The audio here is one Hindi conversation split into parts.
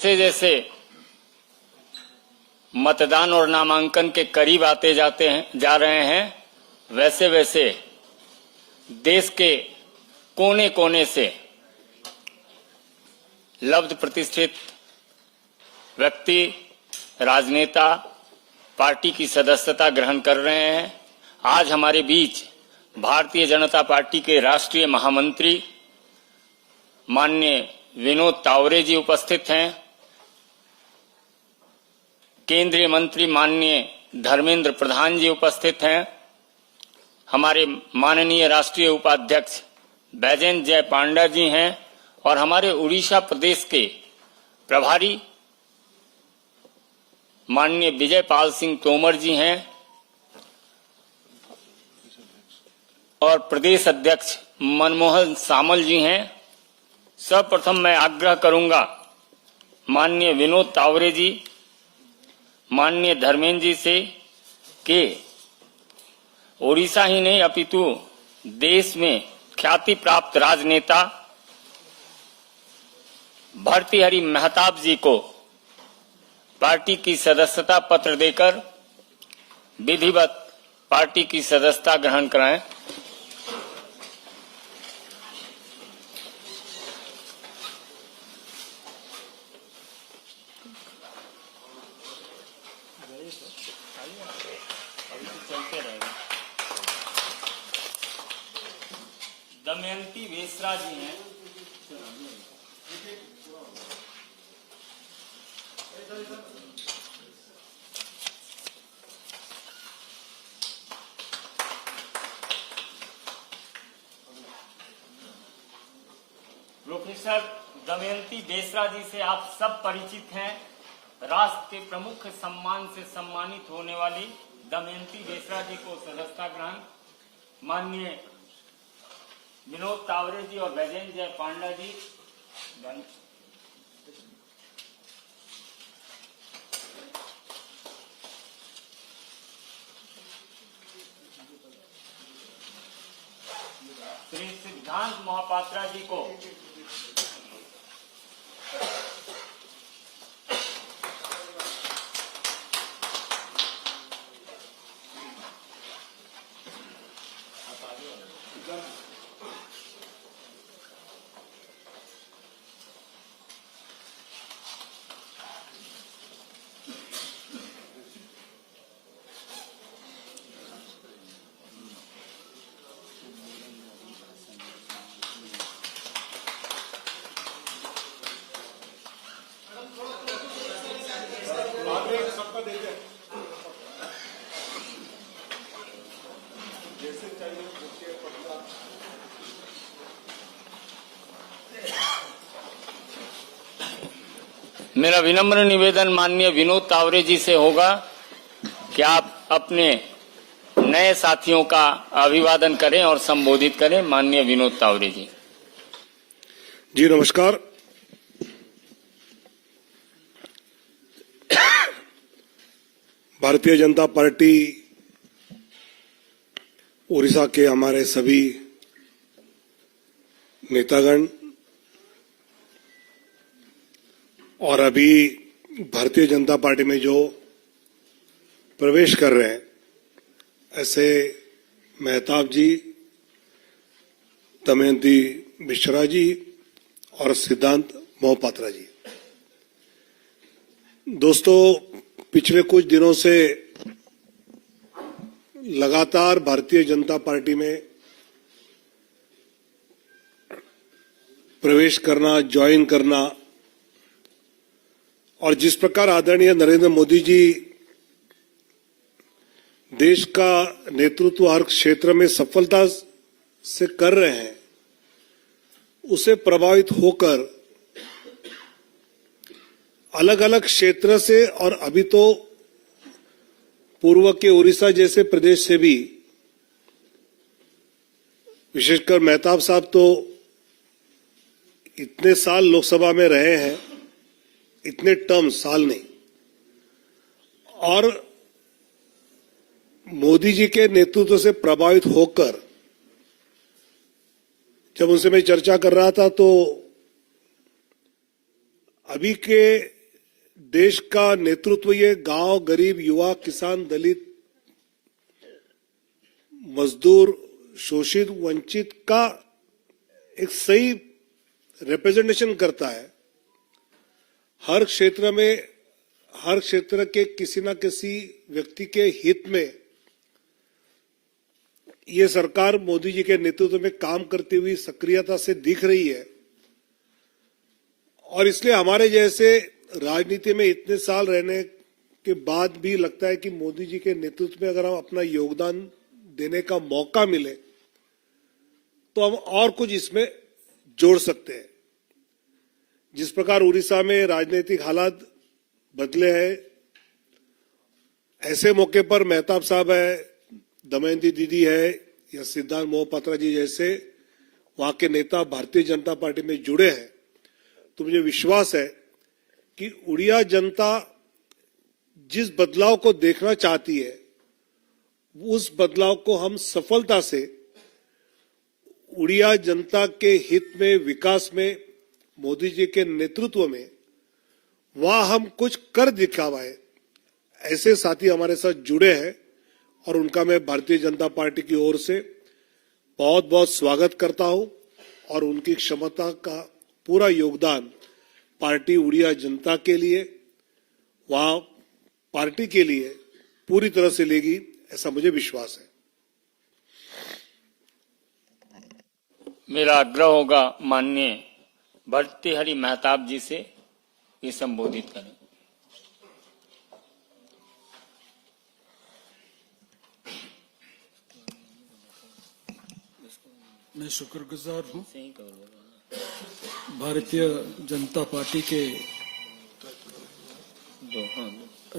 जैसे जैसे मतदान और नामांकन के करीब आते जा रहे हैं, वैसे वैसे देश के कोने कोने से लब्ध प्रतिष्ठित व्यक्ति, राजनेता पार्टी की सदस्यता ग्रहण कर रहे हैं। आज हमारे बीच भारतीय जनता पार्टी के राष्ट्रीय महामंत्री माननीय विनोद तावरे जी उपस्थित हैं। केंद्रीय मंत्री माननीय धर्मेंद्र प्रधान जी उपस्थित हैं। हमारे माननीय राष्ट्रीय उपाध्यक्ष बैजयंत जय पांडा जी हैं और हमारे उड़ीसा प्रदेश के प्रभारी माननीय विजय पाल सिंह तोमर जी हैं और प्रदेश अध्यक्ष मनमोहन सामल जी हैं। सर्वप्रथम मैं आग्रह करूंगा माननीय विनोद तावरे जी, माननीय धर्मेंद्र जी से कि ओडिशा ही नहीं अपितु देश में ख्याति प्राप्त राजनेता भर्तृहरि महताब जी को पार्टी की सदस्यता पत्र देकर विधिवत पार्टी की सदस्यता ग्रहण कराएं। दमयंती वेसरा जी हैं। प्रोफेसर दमयंती बेसरा जी से आप सब परिचित हैं। राष्ट्र के प्रमुख सम्मान से सम्मानित होने वाली दमयंती बेसरा जी को सदस्यता ग्रहण माननीय विनोद तावरे जी और बैजयंत जय पांडा जी। श्री सिद्धांत महापात्रा जी को मेरा विनम्र निवेदन माननीय विनोद तावरे जी से होगा कि आप अपने नए साथियों का अभिवादन करें और संबोधित करें। माननीय विनोद तावरे जी। जी नमस्कार। भारतीय जनता पार्टी उड़ीसा के हमारे सभी नेतागण और अभी भारतीय जनता पार्टी में जो प्रवेश कर रहे हैं, ऐसे महताब जी, दमयंती बेसरा जी और सिद्धांत मोहपात्रा जी। दोस्तों, पिछले कुछ दिनों से लगातार भारतीय जनता पार्टी में प्रवेश करना, ज्वाइन करना और जिस प्रकार आदरणीय नरेंद्र मोदी जी देश का नेतृत्व हर क्षेत्र में सफलता से कर रहे हैं, उसे प्रभावित होकर अलग अलग क्षेत्र से और अभी तो पूर्व के उड़ीसा जैसे प्रदेश से भी, विशेषकर महताब साहब तो इतने साल लोकसभा में रहे हैं, इतने टर्म साल नहीं, और मोदी जी के नेतृत्व से प्रभावित होकर जब उनसे मैं चर्चा कर रहा था तो अभी के देश का नेतृत्व ये गांव, गरीब, युवा, किसान, दलित, मजदूर, शोषित, वंचित का एक सही रिप्रेजेंटेशन करता है। हर क्षेत्र में, हर क्षेत्र के किसी न किसी व्यक्ति के हित में ये सरकार मोदी जी के नेतृत्व में काम करती हुई सक्रियता से दिख रही है। और इसलिए हमारे जैसे राजनीति में इतने साल रहने के बाद भी लगता है कि मोदी जी के नेतृत्व में अगर हम अपना योगदान देने का मौका मिले तो हम और कुछ इसमें जोड़ सकते हैं। जिस प्रकार उड़ीसा में राजनीतिक हालात बदले हैं, ऐसे मौके पर मेहताब साहब है, दमयंती दीदी है या सिद्धार्थ मोहपात्रा जी जैसे वहां के नेता भारतीय जनता पार्टी में जुड़े हैं, तो मुझे विश्वास है कि उड़िया जनता जिस बदलाव को देखना चाहती है उस बदलाव को हम सफलता से उड़िया जनता के हित में, विकास में, मोदी जी के नेतृत्व में वहां हम कुछ कर दिखावाए। ऐसे साथी हमारे साथ जुड़े हैं और उनका मैं भारतीय जनता पार्टी की ओर से बहुत बहुत स्वागत करता हूं और उनकी क्षमता का पूरा योगदान पार्टी उड़िया जनता के लिए, वहां पार्टी के लिए पूरी तरह से लेगी, ऐसा मुझे विश्वास है। मेरा आग्रह होगा माननीय भर्तृहरि मेहताब जी से ये संबोधित करें। मैं शुक्रगुजार हूं भारतीय जनता पार्टी के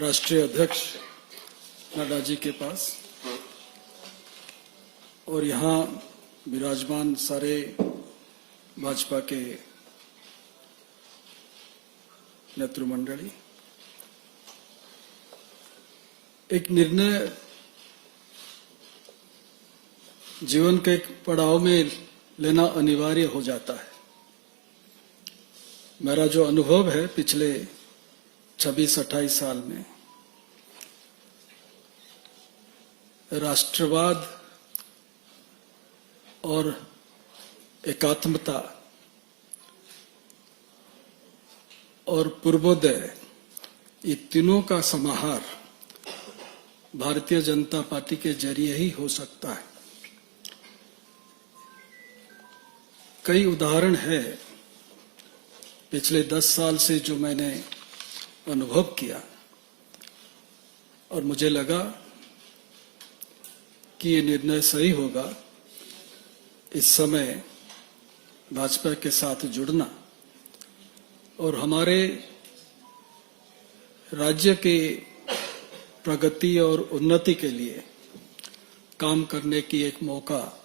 राष्ट्रीय अध्यक्ष नड्डा जी के पास और यहाँ विराजमान सारे भाजपा के नेतृमंडली। एक निर्णय जीवन के एक पड़ाव में लेना अनिवार्य हो जाता है। मेरा जो अनुभव है पिछले 26-28 साल में, राष्ट्रवाद और एकात्मता और पूर्वोदय, ये तीनों का समाहार भारतीय जनता पार्टी के जरिए ही हो सकता है। कई उदाहरण है पिछले 10 साल से जो मैंने अनुभव किया और मुझे लगा कि ये निर्णय सही होगा इस समय भाजपा के साथ जुड़ना और हमारे राज्य के प्रगति और उन्नति के लिए काम करने की एक मौका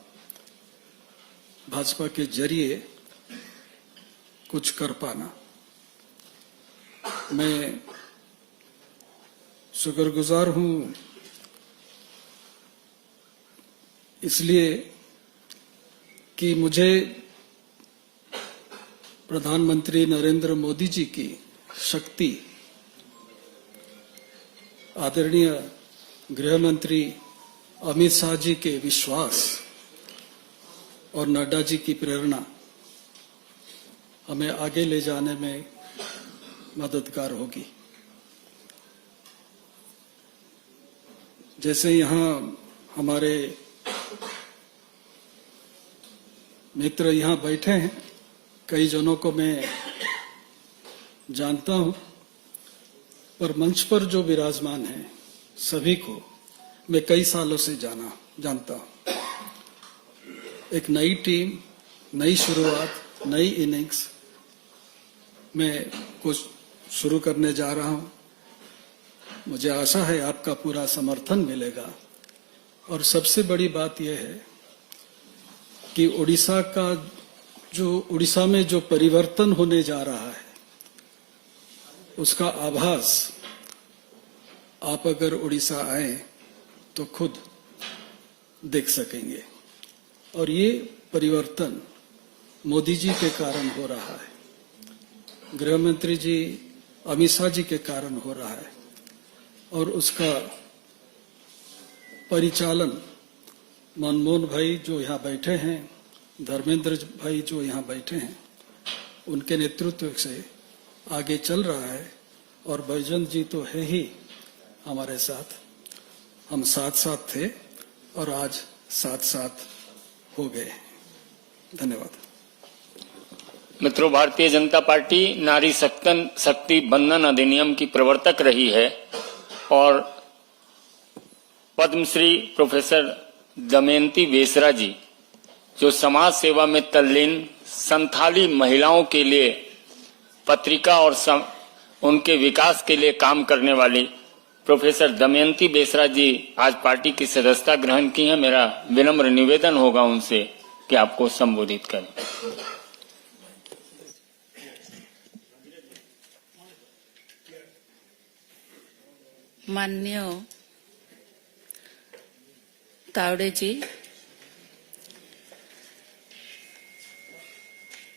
भाजपा के जरिए कुछ कर पाना। मैं शुक्रगुजार हूं इसलिए कि मुझे प्रधानमंत्री नरेंद्र मोदी जी की शक्ति, आदरणीय गृह मंत्री अमित शाह जी के विश्वास और नड्डा जी की प्रेरणा हमें आगे ले जाने में मददगार होगी। जैसे यहाँ हमारे मित्र यहाँ बैठे हैं, कई जनों को मैं जानता हूँ, पर मंच पर जो विराजमान हैं सभी को मैं कई सालों से जानता हूँ। एक नई टीम, नई शुरुआत, नई इनिंग्स में कुछ शुरू करने जा रहा हूँ। मुझे आशा है आपका पूरा समर्थन मिलेगा और सबसे बड़ी बात यह है कि उड़ीसा में जो परिवर्तन होने जा रहा है उसका आभास आप अगर उड़ीसा आए तो खुद देख सकेंगे और ये परिवर्तन मोदी जी के कारण हो रहा है। गृह मंत्री जी अमित शाह जी के कारण हो रहा है और उसका परिचालन मनमोहन भाई जो यहाँ बैठे हैं, धर्मेंद्र भाई जो यहाँ बैठे हैं, उनके नेतृत्व से आगे चल रहा है। और बैजंत जी तो है ही हमारे साथ, हम साथ साथ थे और आज साथ साथ हो गए। धन्यवाद। मित्रों, भारतीय जनता पार्टी नारी शक्ति बंधन अधिनियम की प्रवर्तक रही है और पद्मश्री प्रोफेसर दमयंती बेसरा जी जो समाज सेवा में तल्लीन संथाली महिलाओं के लिए पत्रिका और उनके विकास के लिए काम करने वाली प्रोफेसर दमयंती बेसरा जी आज पार्टी की सदस्यता ग्रहण की है। मेरा विनम्र निवेदन होगा उनसे कि आपको संबोधित करें। माननीय तावड़े जी,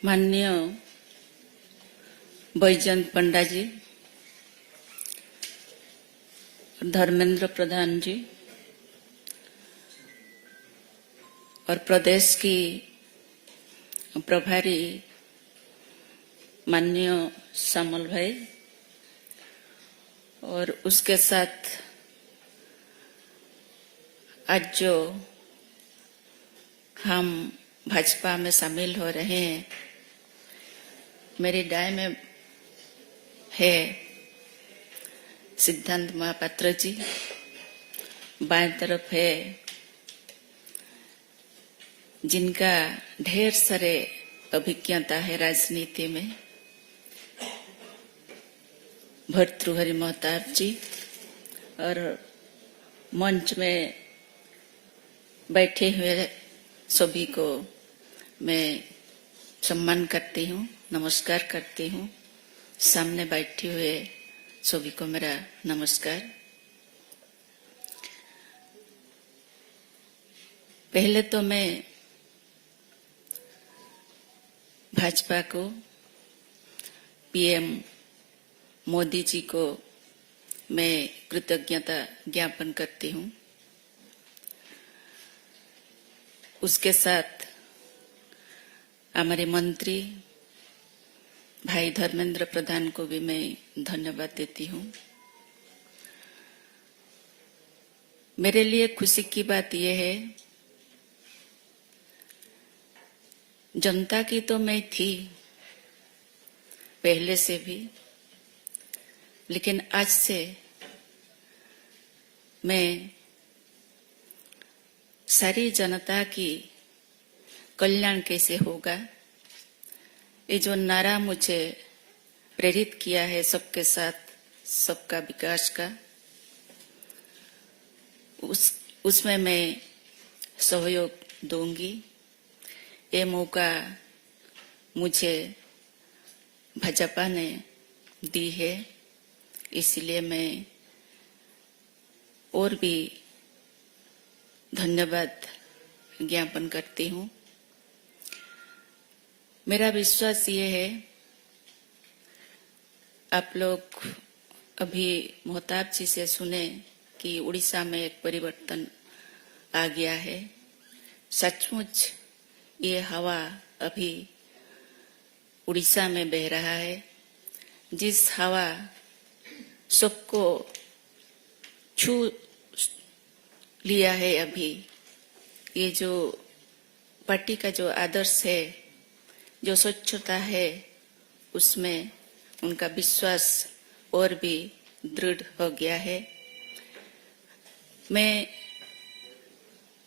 माननीय बैजंत पंडा जी, धर्मेंद्र प्रधान जी और प्रदेश की प्रभारी माननीय श्यामल भाई और उसके साथ आज जो हम भाजपा में शामिल हो रहे हैं, मेरी दाएं में है सिद्धांत महापात्र जी, बाएं तरफ है जिनका ढेर सारे अभिज्ञता है राजनीति में, भर्तृहरि महताब जी, और मंच में बैठे हुए सभी को मैं सम्मान करती हूँ, नमस्कार करती हूँ। सामने बैठे हुए सभी को मेरा नमस्कार। पहले तो मैं भाजपा को, पीएम मोदी जी को मैं कृतज्ञता ज्ञापन करती हूँ। उसके साथ हमारे मंत्री भाई धर्मेंद्र प्रधान को भी मैं धन्यवाद देती हूँ। मेरे लिए खुशी की बात यह है, जनता की तो मैं थी पहले से भी, लेकिन आज से मैं सारी जनता की कल्याण कैसे होगा, ये जो नारा मुझे प्रेरित किया है सबके साथ सबका विकास का, उसमें मैं सहयोग दूंगी। ये मौका मुझे भाजपा ने दी है, इसलिए मैं और भी धन्यवाद ज्ञापन करती हूँ। मेरा विश्वास ये है, आप लोग अभी मोहताब जी से सुने कि उड़ीसा में एक परिवर्तन आ गया है। सचमुच ये हवा अभी उड़ीसा में बह रहा है, जिस हवा सबको छू लिया है। अभी ये जो पार्टी का जो आदर्श है, जो स्वच्छता है, उसमें उनका विश्वास और भी दृढ़ हो गया है। मैं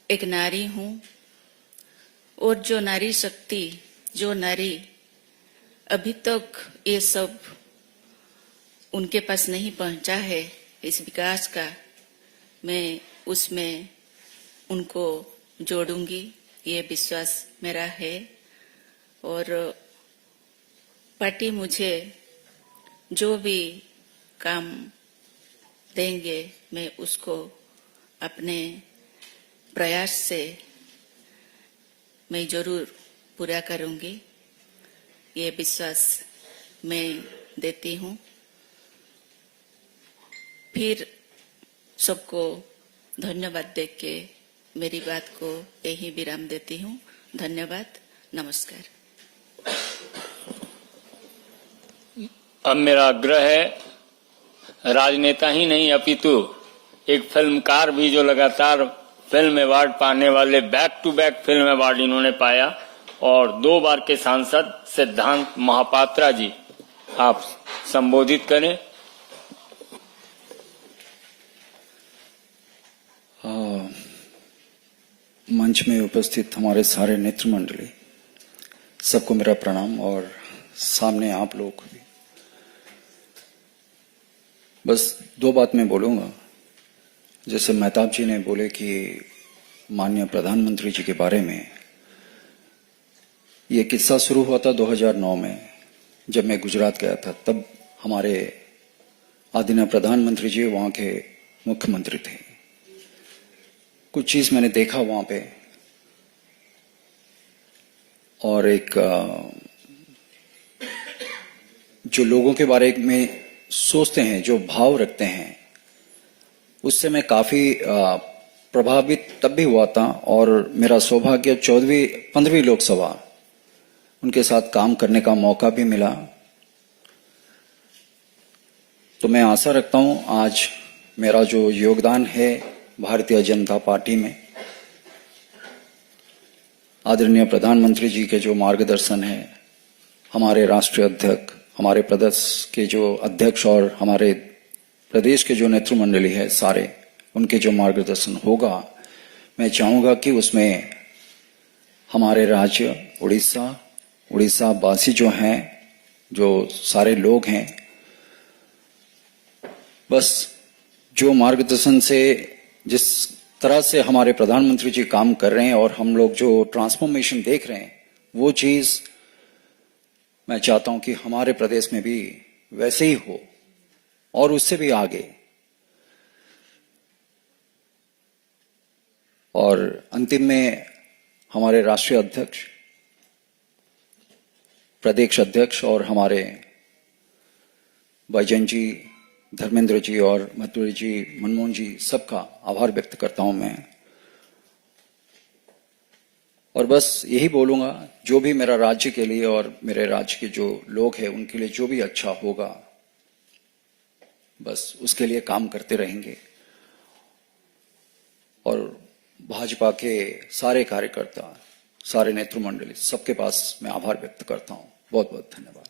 एक नारी हूँ और जो नारी शक्ति, जो नारी अभी तक ये सब उनके पास नहीं पहुंचा है, इस विकास का, मैं उसमें उनको जोड़ूंगी, ये विश्वास मेरा है। और पार्टी मुझे जो भी काम देंगे, मैं उसको अपने प्रयास से मैं जरूर पूरा करूंगी, ये विश्वास मैं देती हूँ। फिर सबको धन्यवाद देके मेरी बात को यही विराम देती हूँ। धन्यवाद, नमस्कार। अब मेरा आग्रह है, राजनेता ही नहीं अपितु एक फिल्मकार भी जो लगातार फिल्म अवार्ड पाने वाले, back to back film award इन्होंने पाया, और 2 बार के सांसद सिद्धांत महापात्रा जी, आप संबोधित करें। मंच में उपस्थित हमारे सारे नेतृ मंडली, सबको मेरा प्रणाम, और सामने आप लोग भी। बस 2 बात मैं बोलूंगा। जैसे मेहताब जी ने बोले कि माननीय प्रधानमंत्री जी के बारे में, ये किस्सा शुरू हुआ था 2009 में, जब मैं गुजरात गया था। तब हमारे आदरणीय प्रधानमंत्री जी वहां के मुख्यमंत्री थे। कुछ चीज मैंने देखा वहां पे, और एक जो लोगों के बारे में सोचते हैं, जो भाव रखते हैं, उससे मैं काफी प्रभावित तब भी हुआ था। और मेरा सौभाग्य 15वीं लोकसभा उनके साथ काम करने का मौका भी मिला। तो मैं आशा रखता हूं आज मेरा जो योगदान है भारतीय जनता पार्टी में, आदरणीय प्रधानमंत्री जी के जो मार्गदर्शन है, हमारे राष्ट्रीय अध्यक्ष, हमारे प्रदेश के जो अध्यक्ष और हमारे प्रदेश के जो नेतृ मंडली है सारे, उनके जो मार्गदर्शन होगा, मैं चाहूंगा कि उसमें हमारे राज्य उड़ीसा वासी जो हैं, जो सारे लोग हैं, बस जो मार्गदर्शन से, जिस तरह से हमारे प्रधानमंत्री जी काम कर रहे हैं और हम लोग जो ट्रांसफॉर्मेशन देख रहे हैं, वो चीज मैं चाहता हूं कि हमारे प्रदेश में भी वैसे ही हो और उससे भी आगे। और अंतिम में हमारे राष्ट्रीय अध्यक्ष, प्रदेश अध्यक्ष और हमारे बैजन जी, धर्मेंद्र जी और मथुरी जी, मनमोहन जी, सबका आभार व्यक्त करता हूं मैं। और बस यही बोलूंगा, जो भी मेरा राज्य के लिए और मेरे राज्य के जो लोग हैं उनके लिए जो भी अच्छा होगा, बस उसके लिए काम करते रहेंगे। और भाजपा के सारे कार्यकर्ता, सारे नेतृ मंडली, सबके पास मैं आभार व्यक्त करता हूं। बहुत बहुत धन्यवाद।